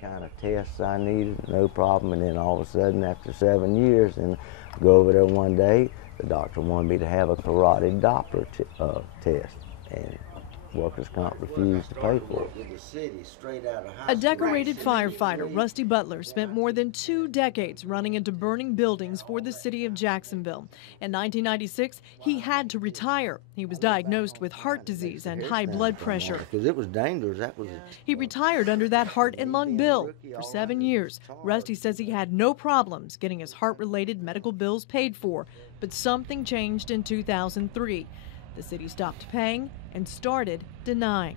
kind of tests I needed, no problem. And then all of a sudden, after 7 years, and go over there one day, the doctor wanted me to have a carotid Doppler test, and workers' comp refused to pay for it. A decorated firefighter, Rusty Butler, spent more than 2 decades running into burning buildings for the city of Jacksonville. In 1996, he had to retire. He was diagnosed with heart disease and high blood pressure. Because it was dangerous. He retired under that heart and lung bill. For 7 years, Rusty says he had no problems getting his heart-related medical bills paid for, but something changed in 2003. The city stopped paying and started denying.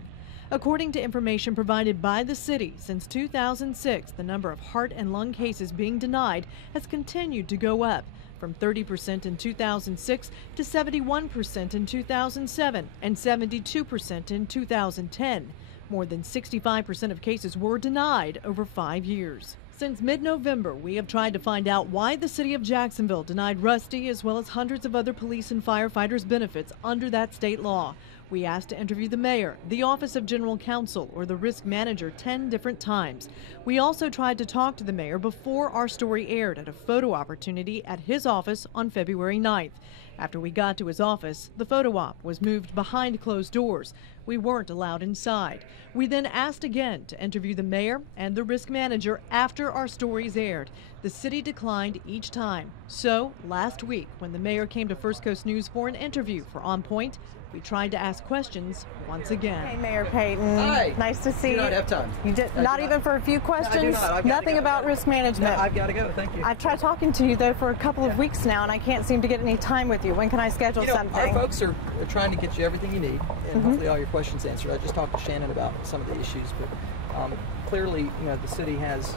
According to information provided by the city, since 2006, the number of heart and lung cases being denied has continued to go up, from 30% in 2006 to 71% in 2007 and 72% in 2010. More than 65% of cases were denied over 5 years. Since mid-November, we have tried to find out why the city of Jacksonville denied Rusty as well as hundreds of other police and firefighters benefits under that state law. We asked to interview the mayor, the office of general counsel, or the risk manager 10 different times. We also tried to talk to the mayor before our story aired at a photo opportunity at his office on February 9th. After we got to his office, the photo op was moved behind closed doors. We weren't allowed inside. We then asked again to interview the mayor and the risk manager after our stories aired. The city declined each time. So last week, when the mayor came to First Coast News for an interview for On Point, we tried to ask questions once again. Hey, Mayor Payton. Hi. Nice to see you. You don't have time. You did not even for a few questions? Nothing about risk management. No, I've got to go. Thank you. I've tried talking to you, though, for a couple of weeks now, and I can't seem to get any time with you. When can I schedule something? Our folks are trying to get you everything you need, and hopefully all your questions answered. I just talked to Shannon about some of the issues, but clearly, the city has,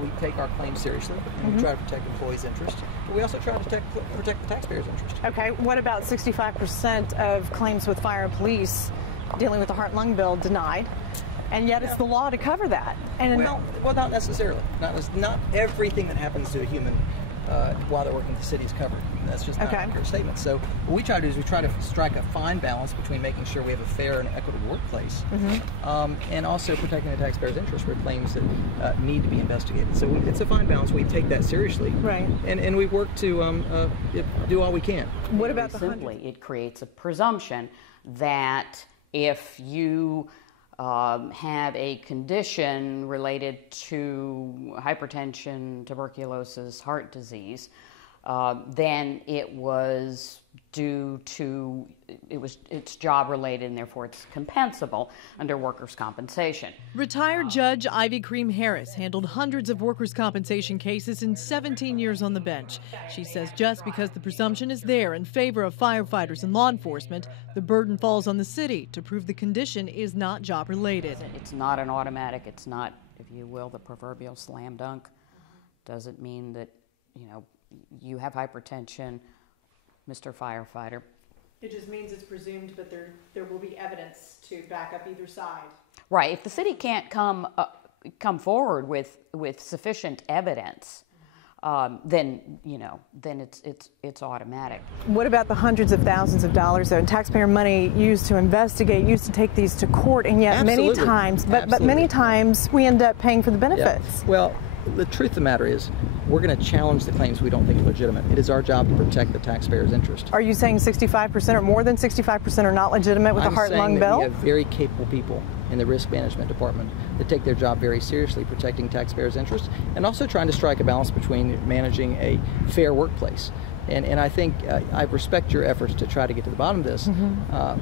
we take our claims seriously, and we try to protect employees' interest, but we also try to protect the taxpayers' interest. Okay, what about 65% of claims with fire and police dealing with the heart and lung bill denied? And yet it's the law to cover that. And well, not necessarily. Not everything that happens to a human while they're working with the city is covered. That's just not an accurate statement. So what we try to do is we try to strike a fine balance between making sure we have a fair and equitable workplace and also protecting the taxpayers' interest for claims that need to be investigated. So it's a fine balance. We take that seriously. Right. And we work to do all we can. What about the simply, it creates a presumption that if you have a condition related to hypertension, tuberculosis, heart disease, then it was due to, it's job related and therefore it's compensable under workers' compensation. Retired Judge Ivy Cream Harris handled hundreds of workers' compensation cases in 17 years on the bench. She says just because the presumption is there in favor of firefighters and law enforcement, the burden falls on the city to prove the condition is not job related. It's not an automatic, it's not, if you will, the proverbial slam dunk. Doesn't mean that, you have hypertension, Mr. Firefighter. It just means it's presumed, but there will be evidence to back up either side. Right. If the city can't come forward with sufficient evidence, then it's automatic. What about the hundreds of thousands of dollars, though, and taxpayer money used to investigate, used to take these to court, and yet many times, but many times we end up paying for the benefits. Yeah. Well, the truth of the matter is, we're going to challenge the claims we don't think are legitimate. It is our job to protect the taxpayer's interest. Are you saying 65% or more than 65% are not legitimate with the heart and lung bill? We have very capable people in the risk management department that take their job very seriously, protecting taxpayers' interests, and also trying to strike a balance between managing a fair workplace. And I think I respect your efforts to try to get to the bottom of this,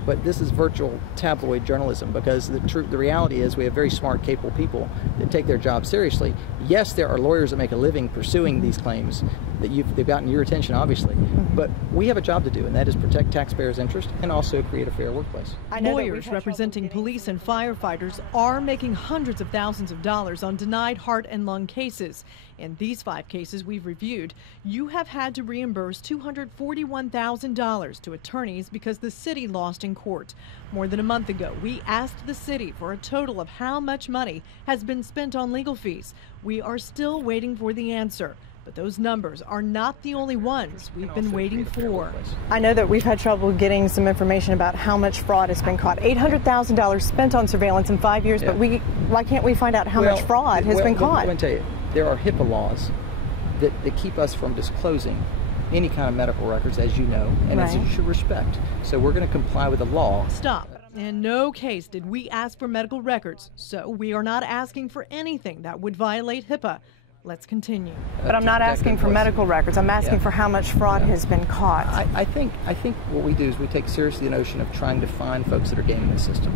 but this is virtual tabloid journalism, because the reality is we have very smart, capable people that take their job seriously. Yes, there are lawyers that make a living pursuing these claims that they've gotten your attention, obviously, but we have a job to do, and that is protect taxpayers' interest and also create a fair workplace. Lawyers representing police and firefighters are making hundreds of thousands of dollars on denied heart and lung cases. In these 5 cases we've reviewed, you have had to reimburse $241,000 to attorneys because the city lost in court. More than a month ago, we asked the city for a total of how much money has been spent on legal fees. We are still waiting for the answer. But those numbers are not the only ones we've been waiting for. I know that we've had trouble getting some information about how much fraud has been caught. $800,000 spent on surveillance in 5 years, but why can't we find out how much fraud has been caught? Let me tell you, there are HIPAA laws that keep us from disclosing any kind of medical records, as you know, and as you should respect. So we're going to comply with the law. Stop. In no case did we ask for medical records, so we are not asking for anything that would violate HIPAA. Let's continue. But I'm not asking for medical records. I'm asking for how much fraud has been caught. I think what we do is we take seriously the notion of trying to find folks that are gaming the system.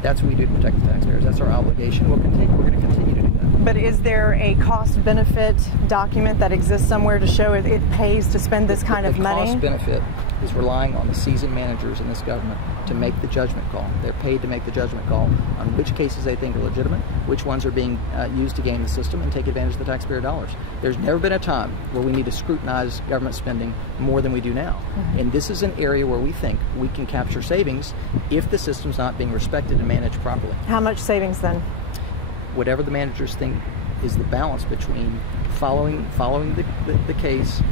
That's what we do to protect the taxpayers. That's our obligation. We're going to continue to do that. But is there a cost-benefit document that exists somewhere to show it pays to spend this kind of money? The cost-benefit is relying on the seasoned managers in this government to make the judgment call. They're paid to make the judgment call on which cases they think are legitimate, which ones are being used to game the system and take advantage of the taxpayer dollars. There's never been a time where we need to scrutinize government spending more than we do now. And this is an area where we think we can capture savings if the system's not being respected and managed properly. How much savings then? Whatever the managers think is the balance between following the case,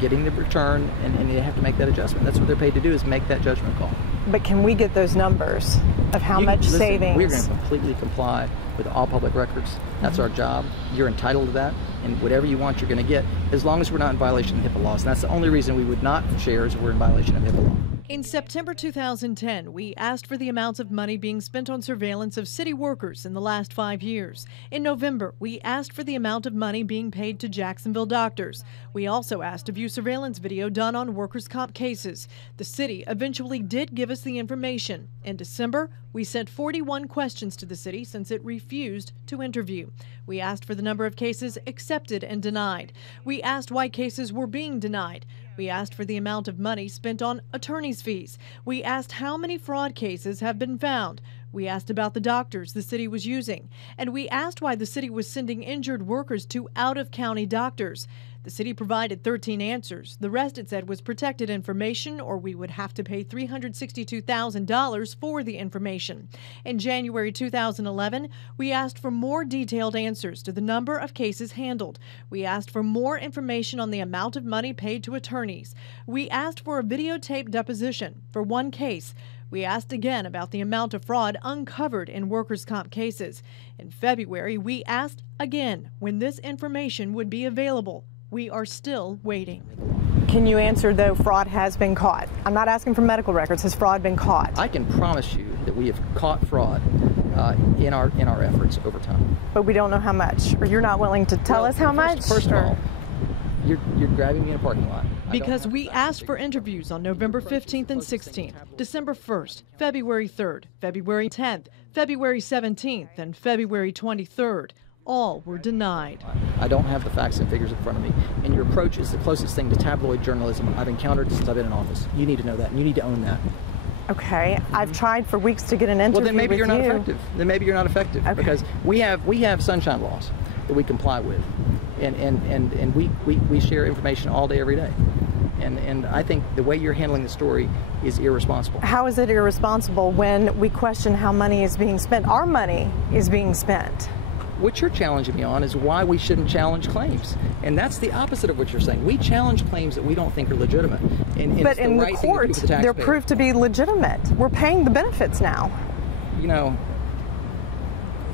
getting the return, and they have to make that adjustment. That's what they're paid to do, is make that judgment call. But can we get those numbers of how much savings? We're going to completely comply with all public records. That's our job. You're entitled to that, and whatever you want, you're going to get, as long as we're not in violation of HIPAA laws. And that's the only reason we would not share, is if we're in violation of HIPAA law. In September 2010, we asked for the amounts of money being spent on surveillance of city workers in the last 5 years. In November, we asked for the amount of money being paid to Jacksonville doctors. We also asked to view surveillance video done on workers' comp cases. The city eventually did give us the information. In December, we sent 41 questions to the city since it refused to interview. We asked for the number of cases accepted and denied. We asked why cases were being denied. We asked for the amount of money spent on attorney's fees. We asked how many fraud cases have been found. We asked about the doctors the city was using. And we asked why the city was sending injured workers to out-of-county doctors. The city provided 13 answers. The rest, it said, was protected information, or we would have to pay $362,000 for the information. In January 2011, we asked for more detailed answers to the number of cases handled. We asked for more information on the amount of money paid to attorneys. We asked for a videotaped deposition for one case. We asked again about the amount of fraud uncovered in workers' comp cases. In February, we asked again when this information would be available. We are still waiting. Can you answer, though, fraud has been caught? I'm not asking for medical records. Has fraud been caught? I can promise you that we have caught fraud in our efforts over time. But we don't know how much, or you're not willing to tell us how much? First of all, you're grabbing me in a parking lot. Because we asked for interviews on November 15th and 16th, December 1st, February 3rd, February 10th, February 17th, and February 23rd. All were denied. I don't have the facts and figures in front of me, and your approach is the closest thing to tabloid journalism I've encountered since I've been in office. You need to know that, and you need to own that. Okay, I've tried for weeks to get an interview. Well, then maybe with you're not you. effective. Then maybe you're not effective, because we have sunshine laws that we comply with, and we share information all day, every day. And I think the way you're handling the story is irresponsible. How is it irresponsible when we question how money is being spent? Our money is being spent. What you're challenging me on is why we shouldn't challenge claims. And that's the opposite of what you're saying. We challenge claims that we don't think are legitimate. But in the court, they're proved to be legitimate. We're paying the benefits now. You know,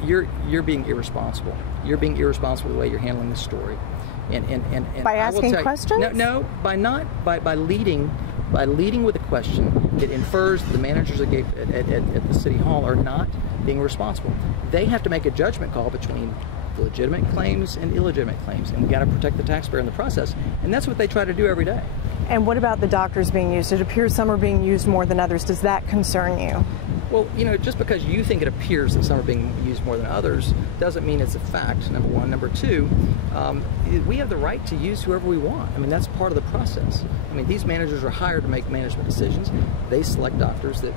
you're being irresponsible. You're being irresponsible the way you're handling the story. And by asking questions? By leading with a question that infers that the managers at the city hall are not being responsible. They have to make a judgment call between the legitimate claims and illegitimate claims, and we got to protect the taxpayer in the process, and that's what they try to do every day. And what about the doctors being used? It appears some are being used more than others. Does that concern you? Well, you know, just because you think it appears that some are being used more than others doesn't mean it's a fact, number one. Number two, we have the right to use whoever we want. I mean, that's part of the process. I mean, these managers are hired to make management decisions. They select doctors that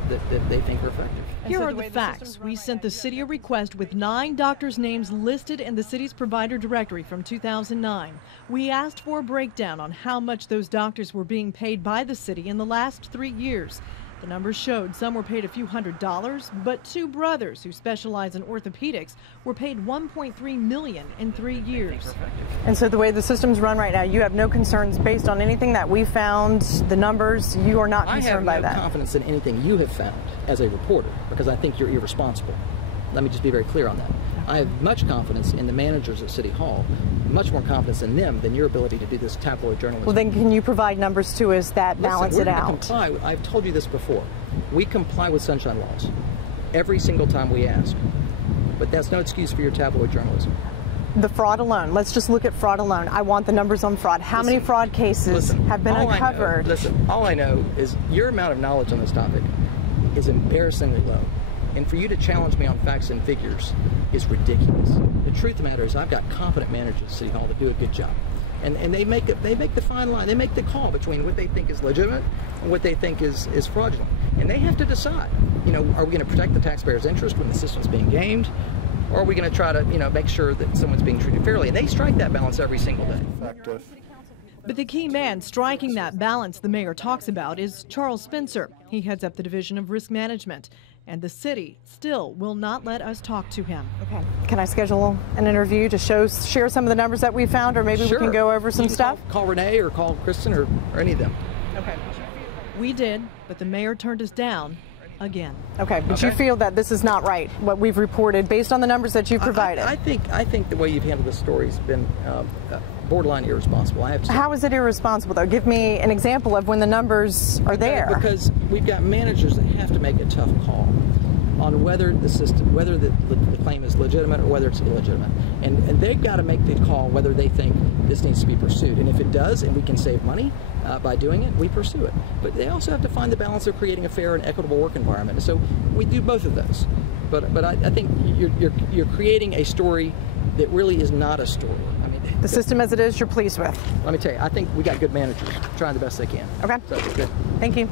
they think are effective. Here are the facts. We sent the city a request with 9 doctors' names listed in the city's provider directory from 2009. We asked for a breakdown on how much those doctors were being paid by the city in the last 3 years. The numbers showed some were paid a few $100s, but two brothers who specialize in orthopedics were paid $1.3 million in 3 years. And so the way the system's run right now, you have no concerns based on anything that we found, the numbers, you are not concerned by that? I have no confidence in anything you have found as a reporter, because I think you're irresponsible. Let me just be very clear on that. I have much confidence in the managers at City Hall, much more confidence in them than your ability to do this tabloid journalism. Well, then can you provide numbers to us that balance it out? Comply. I've told you this before. We comply with sunshine laws every single time we ask. But that's no excuse for your tabloid journalism. The fraud alone. Let's just look at fraud alone. I want the numbers on fraud. How many fraud cases have been uncovered? All I know is your amount of knowledge on this topic is embarrassingly low. And for you to challenge me on facts and figures is ridiculous. The truth of the matter is I've got competent managers at City Hall that do a good job. And they make the fine line. They make the call between what they think is legitimate and what they think is fraudulent. And they have to decide, are we going to protect the taxpayer's interest when the system's being gamed? Or are we going to try to, make sure that someone's being treated fairly? And they strike that balance every single day. But the key man striking that balance the mayor talks about is Charles Spencer. He heads up the Division of Risk Management. And the city still will not let us talk to him. Okay. Can I schedule an interview to share some of the numbers that we found, or maybe we can go over some stuff? Call Renee or call Kristen or any of them. Okay. We did, but the mayor turned us down again. Okay, but you feel that this is not right, what we've reported, based on the numbers that you've provided? I think the way you've handled this story has been borderline irresponsible. I have to say. How is it irresponsible, though? Give me an example of when the numbers are there. Because we've got managers that have to make a tough call on whether the claim is legitimate or whether it's illegitimate. And they've got to make the call whether they think this needs to be pursued. And if it does, and we can save money by doing it, we pursue it. But they also have to find the balance of creating a fair and equitable work environment. So we do both of those. But I think you're creating a story that really is not a story. The system as it is, you're pleased with? Let me tell you, I think we got good managers trying the best they can. Okay. So, good. Thank you.